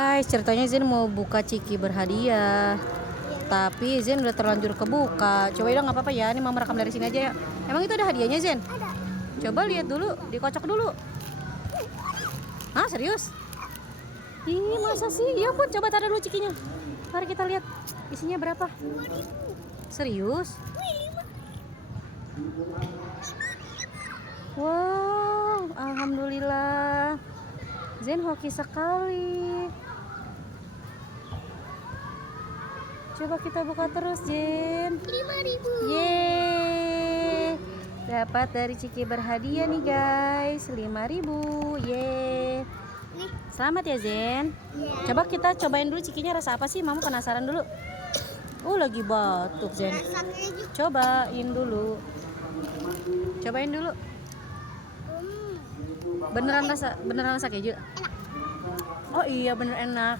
Guys, ceritanya Zen mau buka ciki berhadiah. Tapi Zen udah terlanjur kebuka. Coba dong, nggak apa-apa ya. Ini mama rekam dari sini aja ya. Emang itu ada hadiahnya Zen? Ada. Coba lihat dulu, dikocok dulu. Hah, serius? Ih, masa sih? Ya ampun, coba taruh dulu cikinya. Mari kita lihat isinya berapa. 2000. Serius? Wih, 5. Wow, alhamdulillah. Zen hoki sekali. Coba kita buka terus, Zen. 5.000. Yeay. Dapat dari Ciki berhadiah nih, guys. 5.000. Yeay. Nih. Selamat ya, Zen. Ya. Coba kita cobain dulu cikinya rasa apa sih? Mama penasaran dulu. Lagi batuk, Zen. Rasa keju. Cobain dulu. Cobain dulu. Beneran rasa keju? Enak. Oh iya, bener enak.